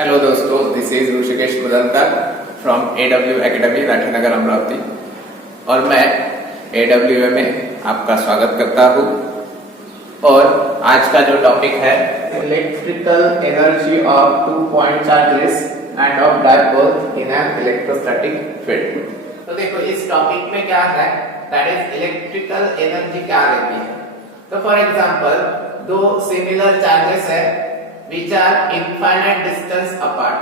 Hello दोस्तों, this is Rishikesh Madankar from AW academy Rathinagar Amravati और मैं AWA में आपका स्वागत करता हूँ। और आज का जो टॉपिक है electrical energy of 2 point charges end of dipole in an electrostatic field. तो देखो इस टॉपिक में क्या है, दैट इज इलेक्ट्रिकल एनर्जी क्या रहती है। तो फॉर एग्जांपल दो सिमिलर चार्जेस है which are infinite distance apart।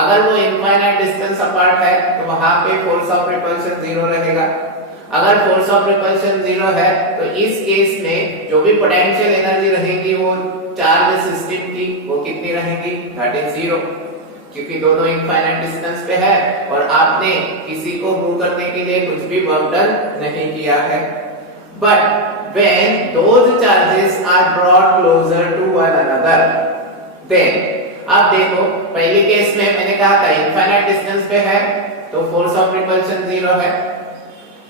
अगर वो infinite distance apart है तो वहां पे force of repulsion 0 रहेगा। अगर force of repulsion 0 है तो इस केस में जो भी potential energy रहेगी वो चार्ज सिस्टम की वो कितनी रहेगी, that is 0, क्योंकि दोनों infinite distance पे है और आपने किसी को मूव करने के लिए कुछ भी वर्क डन नहीं किया है। But when those charges are brought closer to one another, then आप देखो पहले केस में मैंने कहा था इनफाइनाइट डिस्टेंस पे है तो फोर्स ऑफ रिपल्शन 0 है,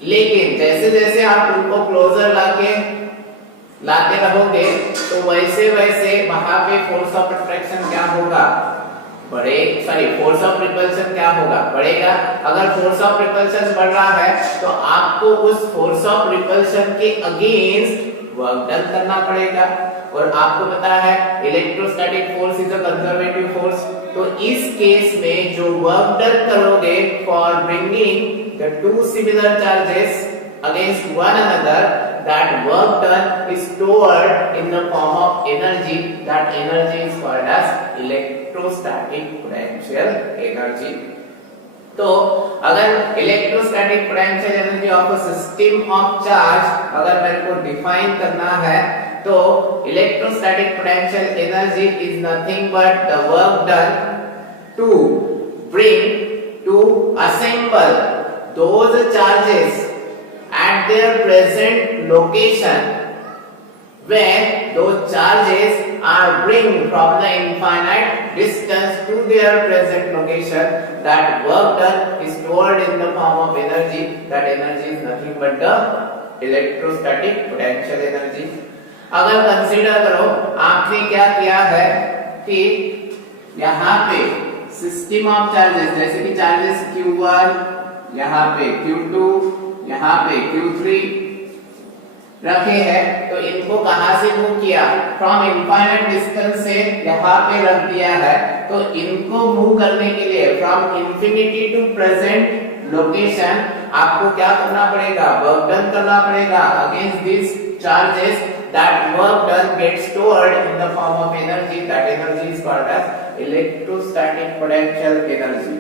लेकिन जैसे जैसे आप उनको क्लोजर लाते रहोगे तो वैसे वैसे वहां पे फोर्स ऑफ अट्रैक्शन क्या होगा, फोर्स ऑफ रिपल्शन क्या होगा, बढ़ेगा। अगर फोर्स ऑफ रिपल्शन बढ़ रहा है तो आपको उस फोर्स ऑफ रिपल्शन के अगेंस्ट वर्क डन करना पड़ेगा। और आपको पता है electrostatic force is a conservative force, तो इस केस में जो वर्क डन करोगे for bringing the two similar charges against one another, that work done is stored in the form of energy. That energy is called as electrostatic potential energy. तो अगर electrostatic potential energy of a system of charge अगर मेरे को define करना है तो electrostatic potential energy is nothing but the work done to bring to assemble those charges at their present location when those charges are bring from the infinite distance to their present location, that work done is stored in the form of energy. That energy is nothing but the electrostatic potential energy. अगर consider करो आपने क्या किया है कि यहाँ पे system of charges जैसे कि चार्जेस Q1, यहाँ पे Q2, यहाँ पे Q3 रखे हैं, तो इनको कहां से मूव किया, फ्रॉम इनफाइनाइट डिस्टेंस से यहाँ पे रख दिया है। तो इनको मूव करने के लिए from infinity to present location आपको क्या करना पड़ेगा, वर्क डन करना पड़ेगा against this charges. That work done gets stored in the form of energy, that energy is called as electrostatic potential energy.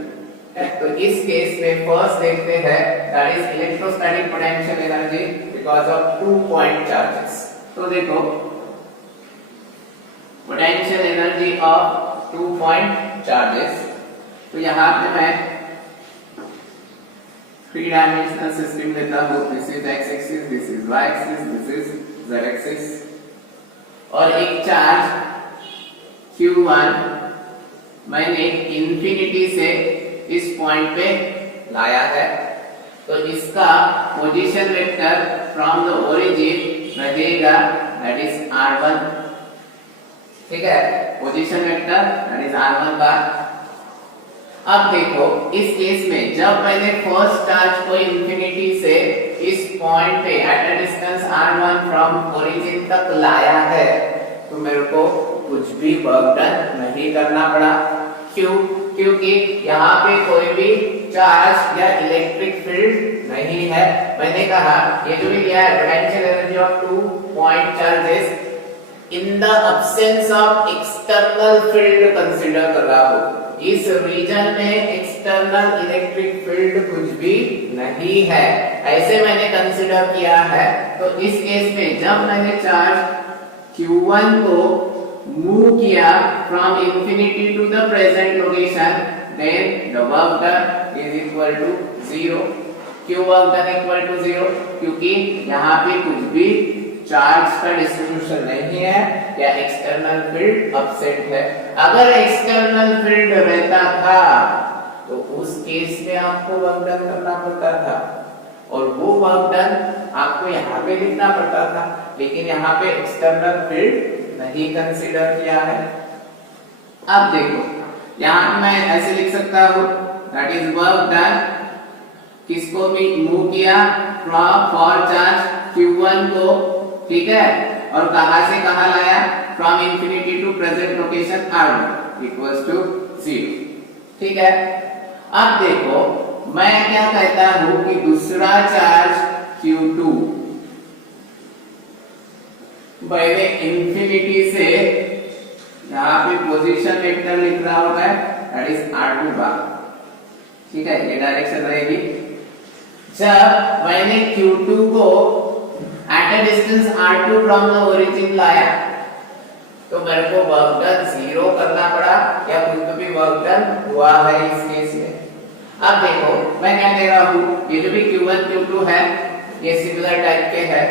तो इस केस में फर्स्ट देखते हैं that is electrostatic potential energy because of 2 point charges. तो देखो potential energy of 2 point charges, तो यहां पे मैं 3 डायमेंशनल सिस्टम लेता हूं। This is x axis, this is y axis, this is z axis और एक चार्ज Q1 मैंने इंफिनिटी से इस पॉइंट पे लाया है, तो इसका position vector from the origin रहेगा दैट इज r1। ठीक है, position vector that is r1 का। अब देखो इस केस में जब मैंने फर्स्ट चार्ज को इंफिनिटी से इस पॉइंट पे at a distance r1 from origin तक लाया है तो मेरे को कुछ भी वर्क डन नहीं करना पड़ा। क्यों? क्योंकि यहाँ पे कोई भी चार्ज या इलेक्ट्रिक फील्ड नहीं है। मैंने कहा ये जो भी दिया है potential energy of 2 point charges in the absence of external field consider कर रहा हूँ। इस रीजन में एक्सटर्नल इलेक्ट्रिक फील्ड कुछ भी नहीं है, ऐसे मैंने कंसीडर किया है। तो इस केस में जब मैंने चार्ज Q1 को मूव किया from infinity to the present location, then the work done is equal to 0। क्यों वर्क डन इक्वल टू 0? क्योंकि यहाँ पे कुछ भी चार्ज का डिस्ट्रीब्यूशन नहीं है या एक्सटर्नल फील्ड अपसेट है। अगर एक्सटर्नल फील्ड रहता था तो उस केस में आपको वर्क डन करना पड़ता था और वो वर्क डन आपको यहाँ पे लिखना पड़ता था, लेकिन यहाँ पे एक्सटर्नल फील्ड नहीं कंसीडर किया है। अब देखो यहाँ पे मैं ऐसे लिख सकता हूँ दैट इज वर्क डन, किसको भी मूव किया फ्रॉम फॉर चार्ज Q1 को, ठीक है, और कहां से कहां लाया, from infinity to present location R1 equals to 0, ठीक है। अब देखो मैं क्या कहता हूं कि दूसरा चार्ज Q2 मैंने इंफिनिटी से यहाँ पे पोजीशन वेक्टर लिख रहा हूं मैं, दैट इज R2 बार, ठीक है, ये डायरेक्शन रहेगी। जब मैंने Q2 को at a distance R2 from the origin लाया तो मेरे को वर्क डन 0 करना पड़ा, या कुछ तो भी वर्क डन हुआ है इस केस में। अब देखो मैं क्या कह रहा हूँ, ये जो भी Q1 Q2 है ये सिमिलर टाइप के है,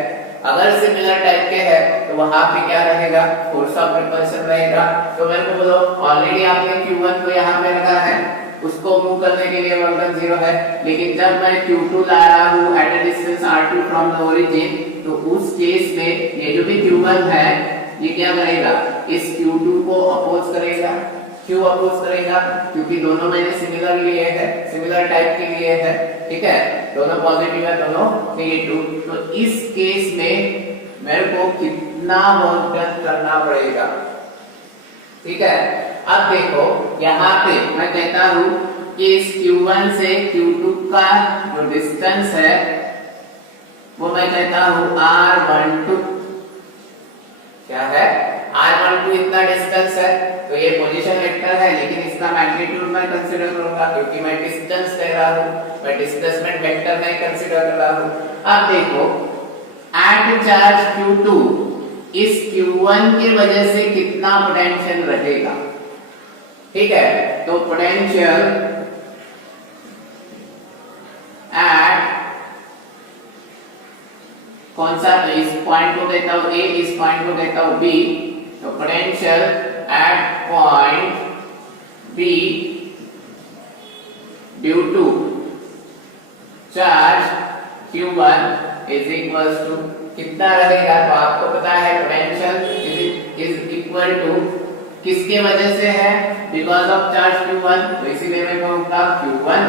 अगर सिमिलर टाइप के है तो वहां पे क्या रहेगा, फोर्स ऑफ रिपल्शन रहेगा। तो मेरे को बोलो ऑलरेडी आपने Q1 को यहाँ पे रखा है, उसको मूव करने के लिए वर्क डन 0 है, लेकिन जब मैं Q2 ला रहा हूँ at a distance R2 from the origin, तो उस केस में ये जो भी Q1 है ये क्या करेगा, इस Q2 को अपोज करेगा। क्यों अपोज करेगा, क्योंकि दोनों मैंने सिमिलर लिए है, सिमिलर टाइप के लिए है, ठीक है, दोनों पॉजिटिव है दोनों नेगेटिव। तो इस केस में मेरे को कितना वर्क डन करना पड़ेगा, ठीक है। अब देखो यहाँ पे मैं कहता हूँ कि इस Q1 से Q2 का जो डिस्टेंस है वो मैं कहता हूँ R12, क्या है, R12 इतना डिस्टेंस है, तो ये पोजीशन वेक्टर है, लेकिन इसका मैग्नीट्यूड मैं कंसीडर करूंगा क्योंकि मैं डिस्टेंस ले रहा हूँ, मैं डिस्प्लेसमेंट वेक्टर नहीं कंसीडर कर रहा हूँ। अब देखो एट चार्ज Q2 इस Q1 की वजह से कितना पोटेंशियल रहेगा, ठीक है। तो पोटेंशियल एट कौन सा, तो इस पॉइंट को कहता हूं A, इस पॉइंट को कहता हूं B, तो potential at point B due to charge Q1 is equals to कितना रहेगा, तो आपको पता है पोटेंशियल इज इक्वल टू किसके वजह से है, बिकॉज ऑफ चार्ज Q1, तो इसीलिए मैं कहूंगा Q1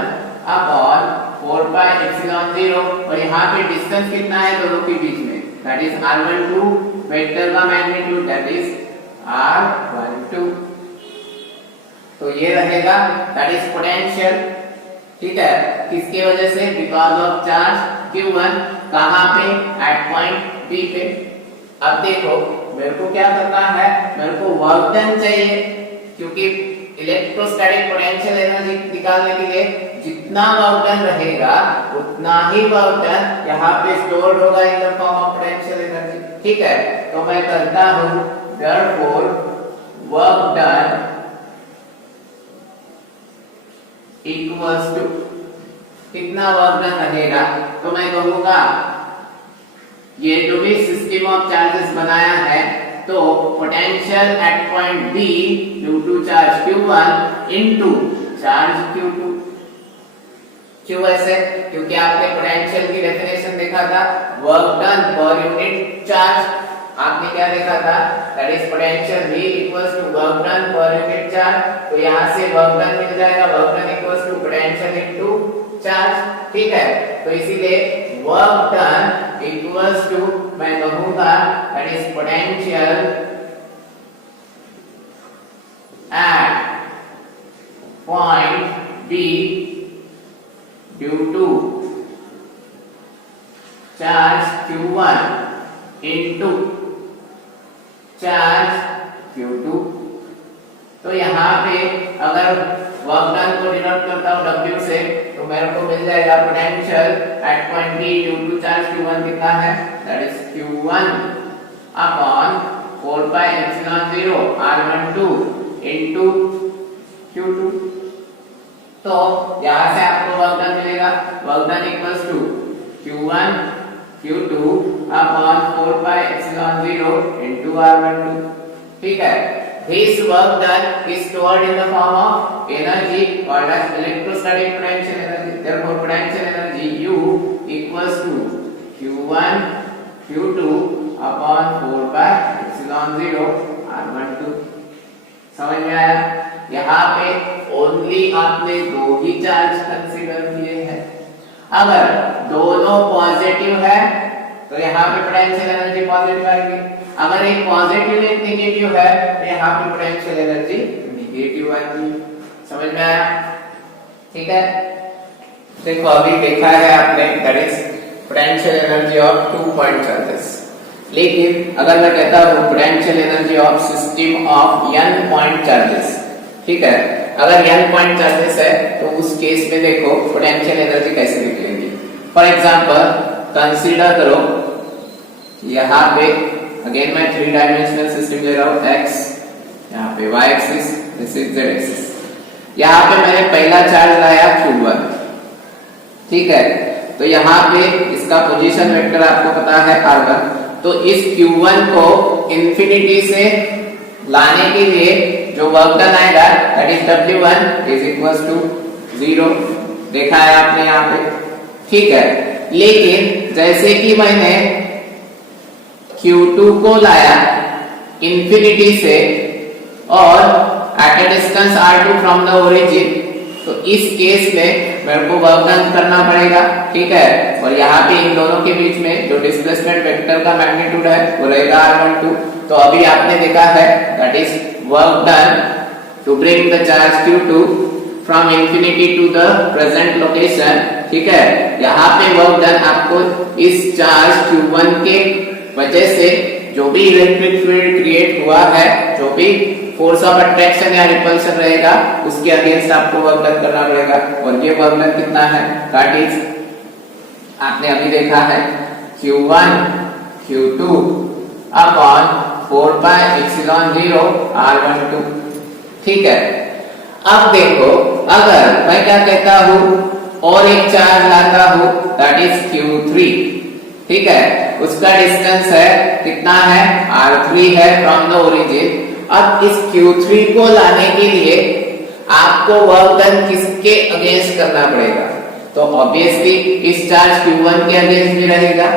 अपॉन 4 पाई एप्सिलॉन 0, और यहाँ पे डिस्टेंस कितना है दोनों के बीच में, दैट इज R12, वेक्टर का मैग्नीट्यूड दैट इज R12, तो ये रहेगा दैट इज पोटेंशियल, ठीक है, किसके वजह से, बिकॉज ऑफ चार्ज Q1, कहां पे, एट पॉइंट B पे। अब देखो मेरे को क्या करना है, मेरे को वर्क डन चाहिए, क्योंकि इलेक्ट्रोस्टैटिक पोटेंशियल एनर्जी निकालने के लिए जितना वर्क डन रहेगा उतना ही वर्क डन यहाँ पे स्टोर्ड होगा in the form of potential energy, ठीक है। तो मैं करता हूँ therefore work done equals to कितना वर्क डन रहेगा, तो मैं कहूंगा ये जो भी सिस्टम ऑफ चार्जेस बनाया है, तो potential at point B due to charge Q1 into charge Q2। क्यों ऐसे, क्योंकि आपने पोटेंशियल की डेफिनेशन देखा था, work done per unit charge, आपने क्या देखा था, that is potential V equals to work done per unit charge, तो यहाँ से वर्क डन मिल जाएगा, work done equals to potential into charge, ठीक है। तो इसीलिए वर्क डन इक्वल्स टू मैं कहूंगा that is potential at point B due to charge Q1 into charge Q2। तो यहाँ पे अगर वर्क डन को डिनोट करता हूँ W से, तो मेरे को मिल जाएगा potential at point B due to charge Q1 कितना है, that is Q1 upon 4 pi epsilon 0 R12 into Q2। तो यहाँ से आपको वर्क डन मिलेगा, work done equals to Q1 Q2 upon 4 pi epsilon 0 into R12, ठीक है। This work done is stored in the form of energy called as electrostatic potential energy. Therefore, potential energy U equals to Q1 Q2 upon 4 by epsilon 0 R12। समझ में आया? यहाँ पे only आपने दो ही charge consider किए हैं। अगर दोनों पॉजिटिव है तो यहाँ पे पोटेंशियल एनर्जी पॉजिटिव आएगी, अगर एक पॉजिटिव एक नेगेटिव है तो यहाँ पे पोटेंशियल एनर्जी नेगेटिव आएगी। समझ में आया? ठीक है, देखो अभी देखा है आपने that is potential energy of 2 point charges. लेकिन अगर मैं कहता हूँ potential energy of system of n point charges, ठीक है, अगर n पॉइंट चार्जेस है तो उस केस में देखो पोटेंशियल एनर्जी कैसे निकलेगी। फॉर एग्जांपल कंसीडर करो यहाँ पे अगेन मैं 3 डायमेंशनल सिस्टम ले रहा हूँ, x यहाँ पे y axis, this is z axis. यहाँ पे मैंने पहला चार्ज लाया q1, ठीक है, तो यहाँ पे इसका पोजीशन वेक्टर आपको पता है r1, तो इस q1 को इंफिनिटी से लाने के लिए जो वर्क डन आएगा that is w1 is equals to 0, देखा है आपने यहाँ पे, ठीक है। लेकिन जैसे कि मैंने q2 को लाया इंफिनिटी से और at a distance r2 from the origin, तो इस केस में मेरे को वर्क डन करना पड़ेगा, ठीक है। और यहाँ पे इन दोनों के बीच में जो डिस्प्लेसमेंट वेक्टर का मैग्नीट्यूड है वो रहेगा r12। तो अभी आपने देखा है that is work done to bring the charge q2 from infinity to the present location, ठीक है। यहाँ पे वर्क डन आपको इस चार्ज q1 के वजह से जो भी इलेक्ट्रिक फील्ड क्रिएट हुआ है, जो भी फोर्स ऑफ अट्रैक्शन या रिपल्शन रहेगा, उसके अगेंस्ट आपको वर्क डन करना पड़ेगा। और ये वर्क डन कितना है दैट इज आपने अभी देखा है q1 q2 upon 4 pi epsilon 0 r12, ठीक है। अब देखो अगर मैं क्या कहता हूँ और एक चार्ज लाता हूँ दैट इज q3, ठीक है, उसका डिस्टेंस है कितना है r3 है फ्रॉम द ओरिजिन। अब इस q3 को लाने के लिए आपको वर्क डन किसके अगेंस्ट करना पड़ेगा, तो ऑब्वियसली इस चार्ज q1 के अगेंस्ट भी रहेगा,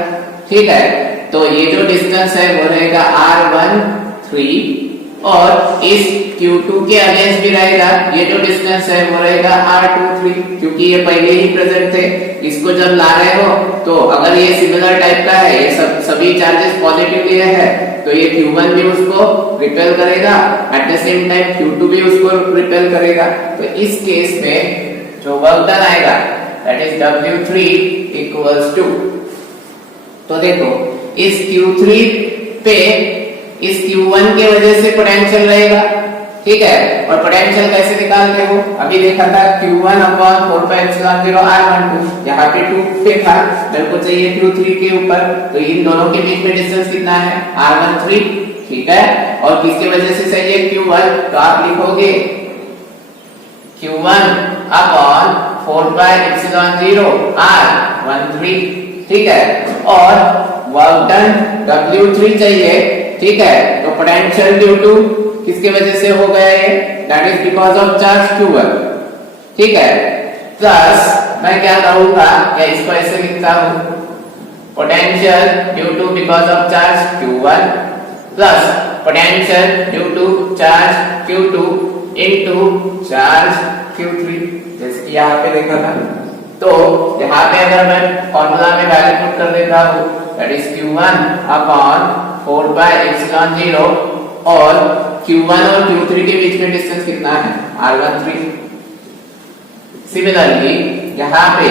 ठीक है। तो ये जो डिस्टेंस है वो रहेगा r13 और इस q2 के अगेंस्ट भी रहेगा, ये जो डिस्टेंस है वो रहेगा r23, क्योंकि ये पहले ही प्रेजेंट थे। इसको जब ला रहे हो तो अगर ये सिमिलर टाइप का है, ये सभी चार्जेस पॉजिटिव लिए है, तो ये q1 भी उसको रिपेल करेगा, at the same time q2 भी उसको रिपेल करेगा। तो इस केस में जो वर्क डन आएगा that is w3 equals to, तो देखो इस q3 पे इस q1 के वजह से पोटेंशियल रहेगा, ठीक है। और पोटेंशियल कैसे निकालते हो, अभी देखा था q1 upon 4 pi epsilon 0 r12, यहाँ पे 2 पे था, मेरे को चाहिए q3 के ऊपर, तो इन दोनों के बीच में डिस्टेंस कितना है r13, ठीक है। और किसके वजह से चाहिए q1, तो आप लिखोगे q1 upon 4 pi epsilon 0 r13, ठीक है। और वर्क डन w3 चाहिए, ठीक है, तो पोटेंशियल ड्यू टू किसके वजह से हो गया ये, that is because of charge q1, ठीक है। प्लस मैं क्या करूंगा, क्या इसको ऐसे लिखता हूं, potential due to because of charge q1 plus potential due to charge q2 into charge q3, जैसे कि यहाँ पे देखा था। तो यहाँ पे अगर मैं फॉर्मूला में वैल्यू पुट कर देता हूँ that is q1 upon 4 pi epsilon 0 और q1 और q3 के बीच में डिस्टेंस कितना है r13। सिमिलरली यहाँ पे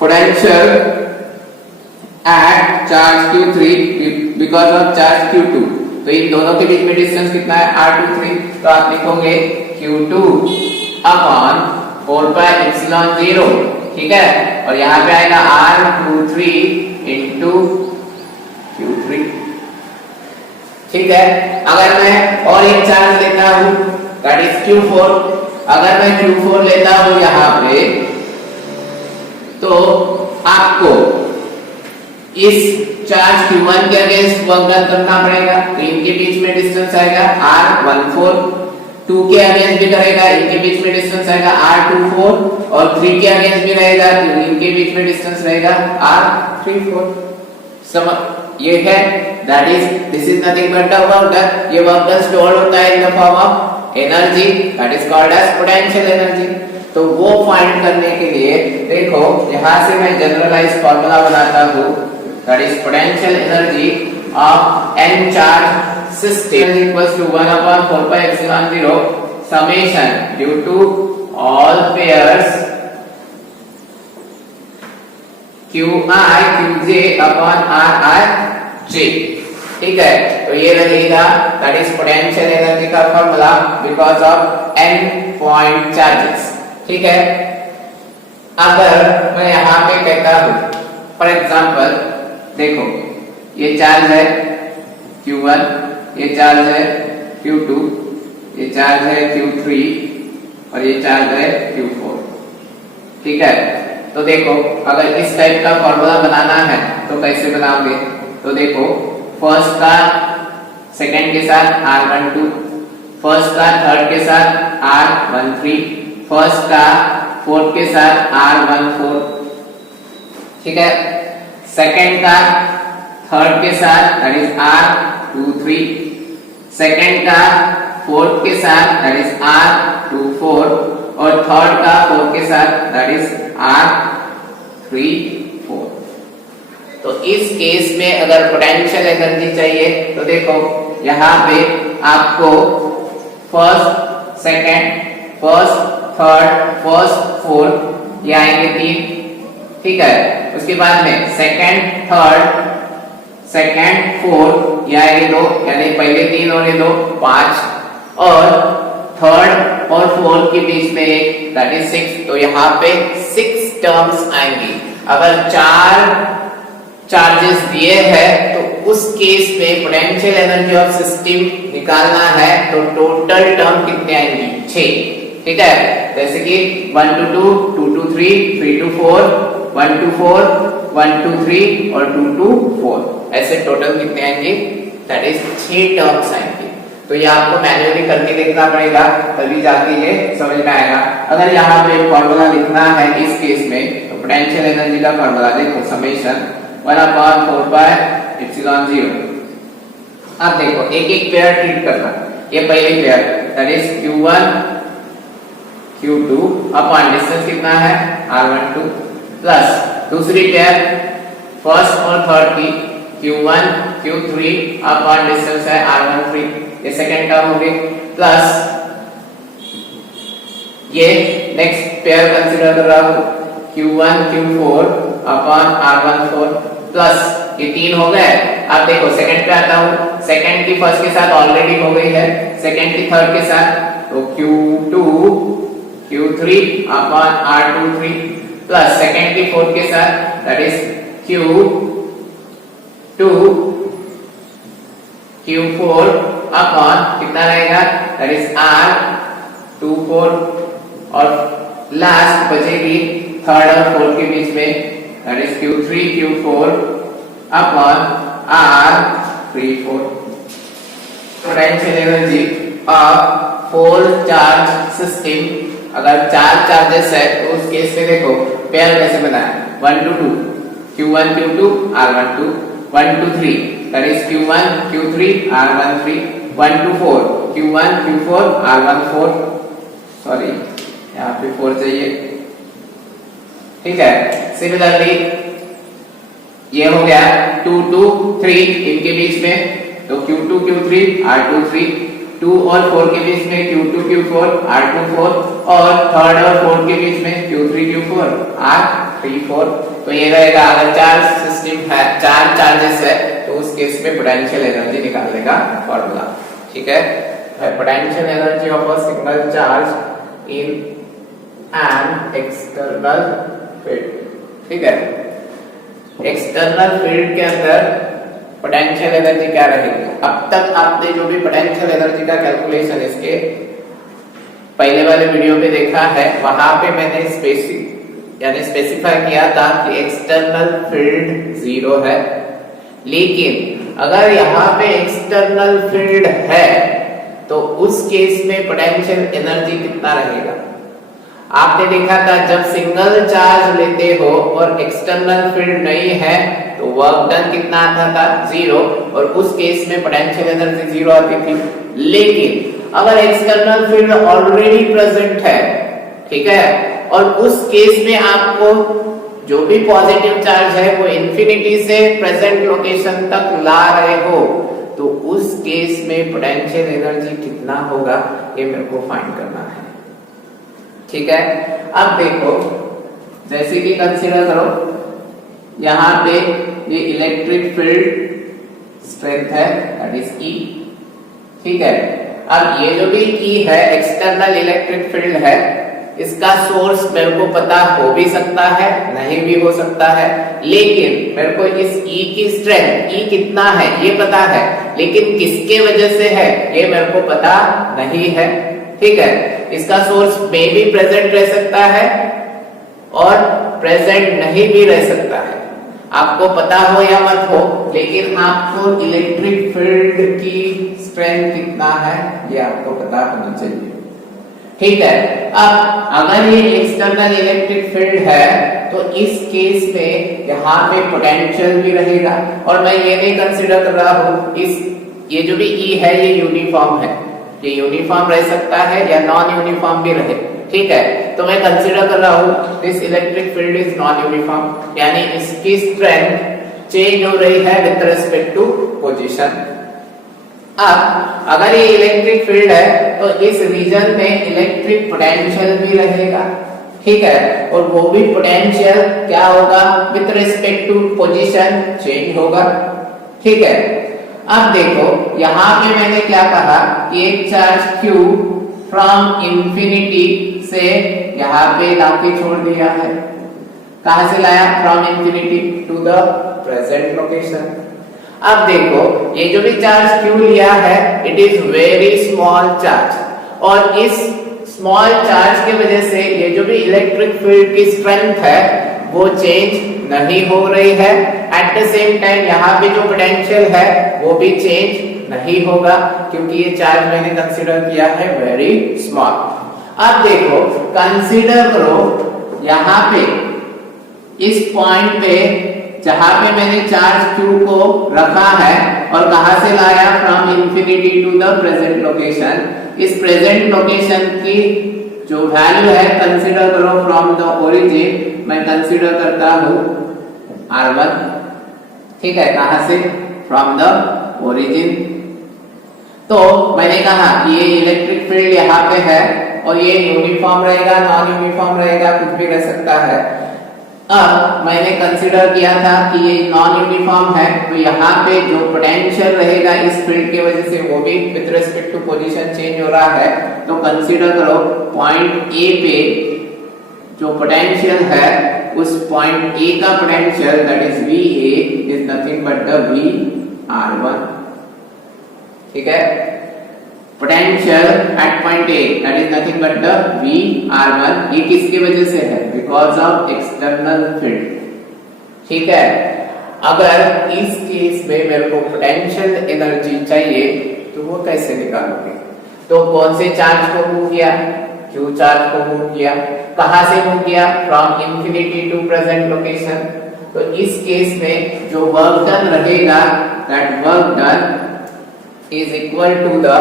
potential at charge q3 because of charge q2, तो इन दोनों के बीच में डिस्टेंस कितना है r23, तो आप लिखोगे q2 अपॉन 4 पाई एप्सिलॉन 0, ठीक है। और यहाँ पे आएगा r23 इनटू q3, ठीक है। अगर मैं और एक चार्ज लेता हूं दैट इज q4, अगर मैं q4 लेता हूं यहाँ पे, तो आपको इस चार्ज q1 के अगेंस्ट वर्क डन करना पड़ेगा, तो इनके बीच में डिस्टेंस आएगा r14, 2 के अगेंस्ट भी करेगा, इनके बीच में डिस्टेंस आएगा r24 और 3 के अगेंस्ट भी रहेगा, तो इनके बीच में डिस्टेंस रहेगा r34। समझ ये है that is this is nothing but the work done. ये वर्क डन स्टोर होता है in the form of energy that is called as potential energy. तो वो फाइंड करने के लिए देखो यहां से मैं जनरलाइज फार्मूला बनाता हूं that is potential energy of n charge system equals to 1/4 pi epsilon 0 summation due to all pairs qi qj upon rij। ठीक है, तो ये रहेगा दैट इज पोटेंशियल एनर्जी का formula because of n point charges. ठीक है, अगर मैं यहाँ पे कहता हूँ फॉर एग्जांपल देखो ये चार्ज है q1, ये चार्ज है q2, ये चार्ज है q3 और ये चार्ज है q4। ठीक है, तो देखो अगर इस टाइप का फॉर्मूला बनाना है तो कैसे बनाओगे? तो देखो फर्स्ट का सेकंड के साथ r12, फर्स्ट का थर्ड के साथ r13, फर्स्ट का फोर्थ के साथ r14। ठीक है, सेकंड का थर्ड के साथ दैट इज r23, सेकंड का फोर्थ के साथ दैट इज r24 और थर्ड का फोर्थ के साथ दैट इज r34। तो इस केस में अगर पोटेंशियल एनर्जी चाहिए तो देखो यहाँ पे आपको first second first third first fourth ये आएंगे 3। ठीक है, उसके बाद में सेकंड थर्ड सेकंड फोर्थ ये आएंगे 2, यानी पहले 3 और ये 2 5 और थर्ड और फोर्थ के बीच में एक दैट इज 6। तो यहाँ पे 6 टर्म्स आएंगी। अगर 4 चार्जेस दिए हैं तो उस केस में पोटेंशियल एनर्जी ऑफ सिस्टम निकालना है तो टोटल टर्म कितने आएंगी? 6। ठीक है, जैसे कि 1 to 2, 2 to 3, 3 to 4, 1 to 4, 1 to 3 और 2 to 4, ऐसे टोटल कितने आएंगे? दैट इज 6 टर्म्स आएंगे। तो ये आपको मैन्युअली करके देखना पड़ेगा तभी जाके ये समझ में आएगा। अगर यहाँ पे फॉर्मूला लिखना है इस केस में तो पोटेंशियल एनर्जी का फॉर्मूला देखो समेशन 1/4 pi epsilon 0। अब देखो एक एक पेयर ट्रीट करना। ये पहली pair that is q1 q2 upon distance कितना है r12 प्लस दूसरी पेयर फर्स्ट और थर्ड की q1 q3 अपॉन डिस्टेंस है r13, ये सेकंड टर्म हो गई प्लस ये नेक्स्ट पेयर कंसीडर कर रहा हूं q1 q4 upon r14 plus ये 3 हो गए। अब देखो सेकंड पे आता हूं, सेकंड की फर्स्ट के साथ ऑलरेडी हो गई है, सेकंड की थर्ड के साथ तो q2 q3 upon r23 plus second की फोर्थ के साथ that is q2 q4 upon कितना रहेगा दैट इज r24 और लास्ट बचेगी थर्ड और फोर्थ के बीच में that is q3 q4 upon r34। Potential energy of 4 charge system. अगर 4 चार्जेस है तो उस केस में देखो पेयर कैसे बनाए 1 to 2 q1 q2 r12, 1 to 3 that is q1 q3 r13, 1 to 4 q1 q4 r14, sorry यहाँ पे 4 चाहिए। ठीक है, सिमिलरली ये हो गया 2 to 3 इनके बीच में तो q2 q3 r23, 2 और 4 के बीच में q2 q4 r24 और थर्ड और फोर्थ के बीच में q3 q4 r34। तो ये रहेगा अगर 4 सिस्टम है 4 चार्जेस है तो उस केस में पोटेंशियल एनर्जी निकालने का फॉर्मूला। ठीक है, potential energy of a single charge in an external field. ठीक है, एक्सटर्नल फील्ड के अंदर पोटेंशियल एनर्जी क्या रहेगी? अब तक आपने जो भी पोटेंशियल एनर्जी का कैलकुलेशन इसके पहले वाले वीडियो में देखा है वहां पे मैंने स्पेसिफाई किया था कि एक्सटर्नल फील्ड 0 है, लेकिन अगर यहाँ पे एक्सटर्नल फील्ड है तो उस केस में पोटेंशियल एनर्जी कितना रहेगा? आपने देखा था जब सिंगल चार्ज लेते हो और एक्सटर्नल फील्ड नहीं है तो तो वर्क डन कितना आता था 0 और उस केस में पोटेंशियल एनर्जी 0 आती थी। लेकिन अगर एक्सटर्नल फील्ड ऑलरेडी प्रेजेंट है, ठीक है, और उस केस में आपको जो भी पॉजिटिव चार्ज है वो इंफिनिटी से प्रेजेंट लोकेशन तक ला रहे हो, तो उस केस में पोटेंशियल एनर्जी कितना होगा ये मेरे को फाइंड करना है। ठीक है, अब देखो जैसे कि कंसीडर करो यहां पे ये इलेक्ट्रिक फील्ड स्ट्रेंथ है दैट इज E, ठीक है। अब ये जो भी E है एक्सटर्नल इलेक्ट्रिक फील्ड है, इसका सोर्स मेरे को पता हो भी सकता है नहीं भी हो सकता है, लेकिन मेरे को इस E की स्ट्रेंथ E कितना है ये पता है, लेकिन किसके वजह से है ये मेरे को पता नहीं है। ठीक है, इसका सोर्स में भी प्रेजेंट रह सकता है और प्रेजेंट नहीं भी रह सकता है, आपको पता हो या मत हो, लेकिन आपको इलेक्ट्रिक फील्ड की स्ट्रेंथ कितना है ये आपको पता होना चाहिए। ठीक है, अब अगर ये एक्सटर्नल इलेक्ट्रिक फील्ड है तो इस केस में यहाँ पे पोटेंशियल भी रहेगा, और मैं ये नहीं कंसीडर कर रहा हूँ इस ये जो भी E है ये यूनिफॉर्म है, ये यूनिफॉर्म रह सकता है या नॉन यूनिफॉर्म भी रहे। ठीक है, तो मैं कंसीडर कर रहा हूँ this electric field is non uniform, यानी इसकी स्ट्रेंथ चेंज हो रही है विद रिस्पेक्ट टू पोजीशन। अब अगर ये इलेक्ट्रिक फील्ड है तो इस रीजन में इलेक्ट्रिक पोटेंशियल भी रहेगा, ठीक है, और वो भी पोटेंशियल क्या होगा with respect to position change होगा। ठीक है, अब देखो यहाँ पे मैंने क्या कहा कि एक चार्ज Q फ्रॉम इंफिनिटी से यहाँ पे लाके छोड़ दिया है, कहां से लाया from infinity to the present location. अब देखो ये जो भी चार्ज Q लिया है it is very small charge, और इस स्मॉल चार्ज की वजह से ये जो भी इलेक्ट्रिक फील्ड की स्ट्रेंथ है वो चेंज नहीं हो रही है। एट द सेम टाइम यहाँ पे जो पोटेंशियल है वो भी चेंज नहीं होगा, क्योंकि ये चार्ज मैंने कंसीडर किया है वेरी स्मॉल। अब देखो कंसीडर करो यहाँ पे इस पॉइंट पे जहां पे मैंने चार्ज Q को रखा है और कहां से लाया from infinity to the present location, इस प्रेजेंट लोकेशन की जो वैल्यू है कंसीडर करो फ्रॉम द ओरिजिन, मैं कंसीडर करता हूं R1, ठीक है, कहां से फ्रॉम द ओरिजिन। तो मैंने कहा कि ये इलेक्ट्रिक फील्ड यहाँ पे है और ये यूनिफॉर्म रहेगा नॉन यूनिफॉर्म रहेगा कुछ भी रह सकता है। अब मैंने कंसीडर किया था कि ये नॉन यूनिफॉर्म है, तो यहाँ पे जो पोटेंशियल रहेगा इस फील्ड की वजह से वो भी with respect to position change हो रहा है। तो कंसीडर करो पॉइंट ए पे जो पोटेंशियल है उस पॉइंट ए का potential that is VA is nothing but the VR1, ठीक है। Potential at point A that is nothing but the VR1, ये किसकी वजह से है बिकॉज ऑफ एक्सटर्नल फील्ड, ठीक है। अगर इस केस में मेरे को पोटेंशियल एनर्जी चाहिए तो वो कैसे निकालोगे, तो कौन से चार्ज को मूव किया, Q चार्ज को मूव किया, कहां से मूव किया from infinity to present location. तो इस केस में जो वर्क डन रहेगा that work done is equal to the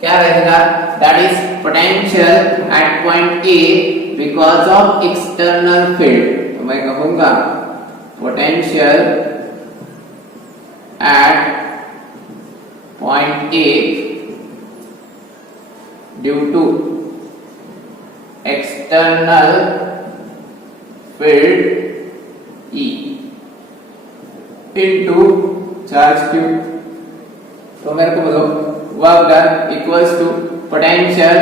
क्या रहेगा that is potential at point A because of external field. तो मैं कहूंगा potential at point A due to external field E into charge Q। तो मेरे को बोलो work done equals to potential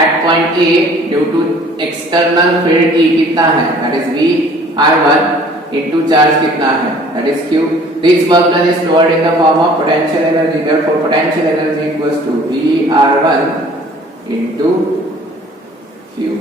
at point A due to external field E कितना है that is VR1 into charge कितना है that is Q। This work done is stored in the form of potential energy, therefore potential energy equals to VR1 into Q,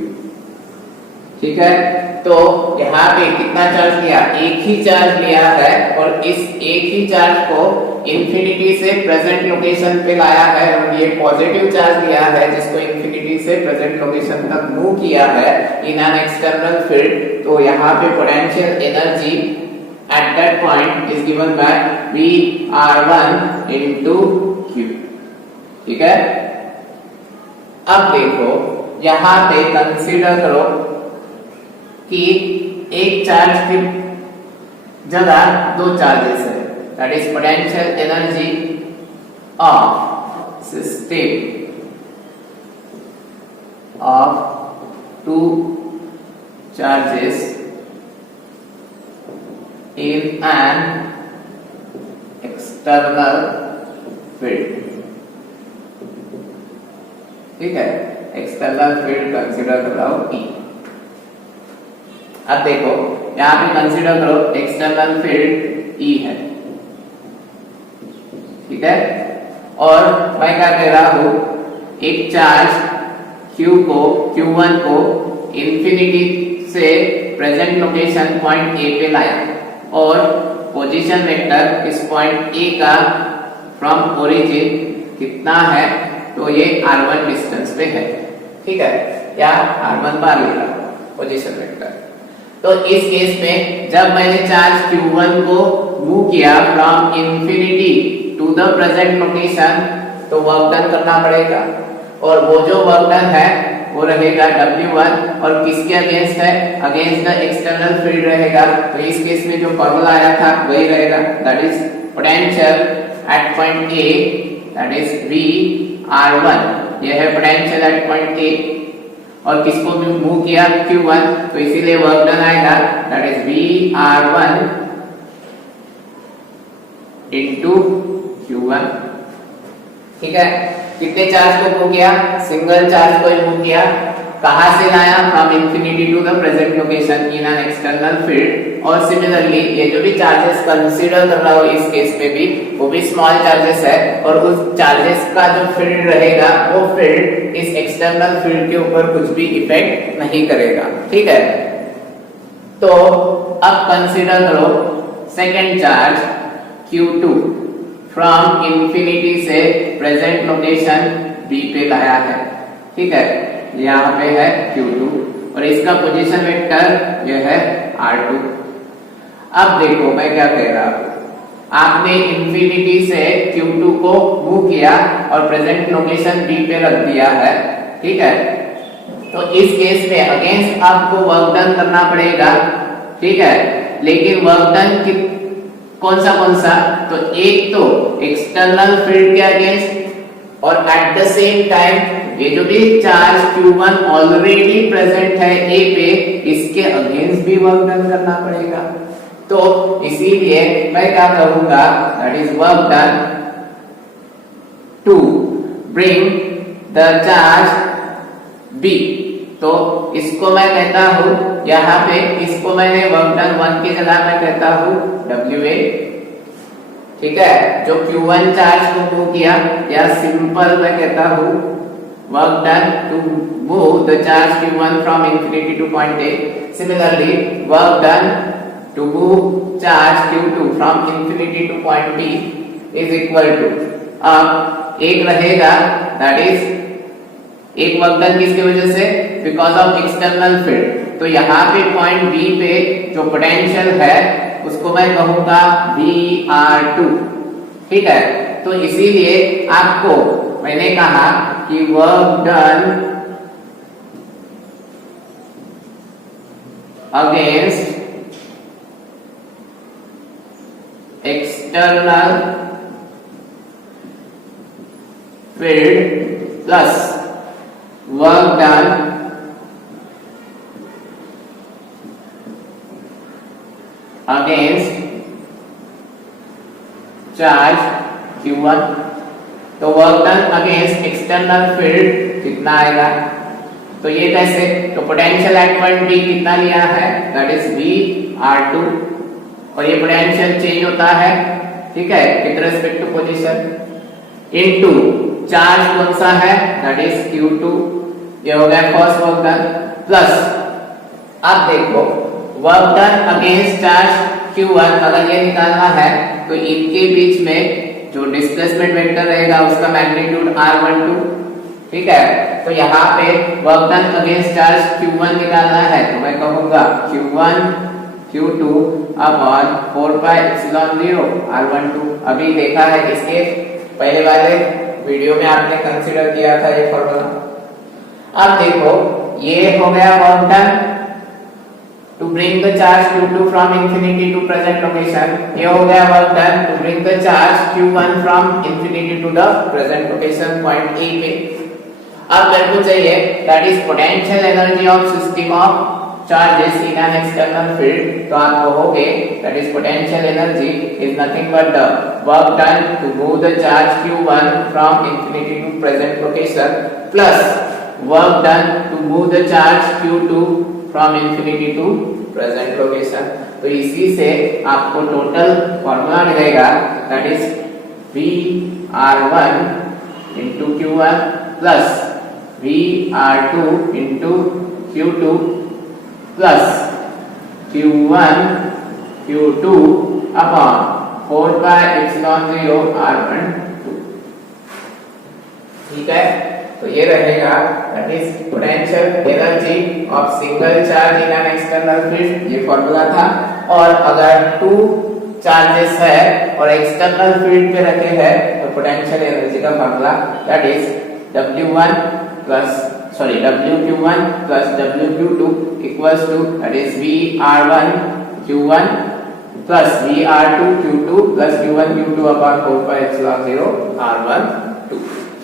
ठीक है। तो यहाँ पे कितना चार्ज लिया, एक ही चार्ज लिया है और इस एक ही चार्ज को इंफिनिटी से प्रेजेंट लोकेशन पे लाया है और ये पॉजिटिव चार्ज लिया है जिसको इंफिनिटी से प्रेजेंट लोकेशन तक मूव किया है इन एन एक्सटर्नल फील्ड। तो यहाँ पे potential energy at that point is given by VR1 into Q। ठीक है, अब देखो यहां पे कंसीडर करो कि एक चार्ज की जगह दो चार्जेस है, that is potential energy of system of two charges in an external field। ठीक है, एक्सटर्नल फील्ड कंसीडर करो E। अब देखो यहां पे कंसीडर करो एक्सटर्नल फील्ड E है, ठीक है, और मैं क्या कह रहा हूं, एक चार्ज Q1 को इंफिनिटी से प्रेजेंट लोकेशन पॉइंट A पे लाया और पोजीशन वेक्टर इस पॉइंट A का फ्रॉम ओरिजिन कितना है, तो ये r1 डिस्टेंस पे है। ठीक है, या r1 बार लिखा पोजीशन वेक्टर। तो इस केस में जब मैंने चार्ज Q1 को मूव किया from infinity to the present location, तो वर्क डन करना पड़ेगा, और वो जो वर्क डन है वो रहेगा W1, और किसके अगेंस्ट है, अगेंस्ट द एक्सटर्नल फील्ड रहेगा। तो इस केस में जो फॉर्मूला आया था वही रहेगा, that is potential at point A, that is VR1। ये है पोटेंशियल एट पॉइंट A, और किसको मूव किया Q1, तो इसीलिए वर्क डन आएगा, that is VR1 into Q1। ठीक है, कितने चार्ज को मूव किया, सिंगल चार्ज को मूव किया, कहां से लाया, from infinity to the present location in an external field. और सिमिलरली ये जो भी चार्जेस कंसीडर कर रहा हो इस केस में भी, वो भी स्मॉल चार्जेस है, और उस चार्जेस का जो फील्ड रहेगा वो फील्ड इस एक्सटर्नल फील्ड के ऊपर कुछ भी इफेक्ट नहीं करेगा। ठीक है, तो अब कंसीडर करो second charge Q2 from infinity से प्रेजेंट लोकेशन B पे लाया है। ठीक है, यहाँ पे है Q2 और इसका पोजीशन वेक्टर ये है R2। अब देखो मैं क्या कह रहा हूं, आपने इंफिनिटी से Q2 को मूव किया और प्रेजेंट लोकेशन B पे रख दिया है। ठीक है, तो इस केस में अगेंस्ट आपको वर्क डन करना पड़ेगा। ठीक है, लेकिन वर्क डन कौन सा, तो एक तो एक्सटर्नल फील्ड के अगेंस्ट, और एट द सेम टाइम ये जो भी चार्ज Q1 ऑलरेडी प्रेजेंट है A पे, इसके अगेंस्ट भी वर्क डन करना पड़ेगा। तो इसीलिए मैं क्या करूंगा, that is work done to bring the charge B। तो इसको मैं कहता हूं, यहाँ पे इसको मैंने वर्क डन 1 की जगह मैं कहता हूं WA। ठीक है, जो Q1 चार्ज को मूव किया, या सिंपल मैं कहता हूं work done to move the charge Q1 from infinity to point A। Similarly work done to move charge Q2 from infinity to point B is equal to, अब एक रहेगा that is एक work done किसकी वजह से, because of external field. तो यहाँ पे पॉइंट B पे जो पोटेंशियल है उसको मैं कहूंगा VR2। ठीक है, तो इसीलिए आपको मैंने कहा कि work done against external field plus work done against charge Q1। तो work done against external field कितना आएगा, तो ये कैसे, तो पोटेंशियल एट पॉइंट B कितना लिया है, दैट इज VR2, और ये पोटेंशियल चेंज होता है। ठीक है, with respect to position, into charge कौन सा है, दैट इज Q2। ये हो गया फर्स्ट वर्क डन, प्लस अब देखो work done against charge Q1 अगर ये निकालना है, तो इनके बीच में जो डिस्प्लेसमेंट वेक्टर रहेगा उसका मैग्नीट्यूड R12। ठीक है, तो यहाँ पे work done against charge Q1 निकालना है, तो मैं कहूंगा Q1 Q2 upon 4 pi epsilon 0 R12। अभी देखा है इसके पहले वाले वीडियो में आपने कंसीडर किया था ये फॉर्मूला। अब देखो ये हो गया work done to bring the charge Q2 from infinity to present location। ये हो गया work done to bring the charge Q1 from infinity to the present location point A पे। अब मेरे को चाहिए that is potential energy of system of charges in an external field। तो आप कहोगे that is potential energy is nothing but the work done to move the charge Q1 from infinity to present location plus work done to move the charge Q2 from infinity to present location। तो इसी से आपको total formula मिलेगा that is VR1 into Q1 plus VR2 into Q2 plus Q1 Q2 upon 4 pi epsilon 0 R12। ठीक है, तो ये रहेगा that is potential energy of single charge in an external field। ये फॉर्मूला था। और अगर 2 चार्जेस है और एक्सटर्नल फील्ड पे रखे हैं तो पोटेंशियल एनर्जी का formula that is W1 plus WQ1 plus WQ2 equals to that is VR1 Q1 plus VR2 Q2 plus Q1 Q2 upon 4 pi epsilon 0 R12।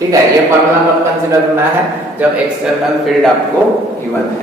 ठीक है, ये फॉर्मूला मत कंसीडर करना है जब एक्सटर्नल फील्ड आपको गिवन है।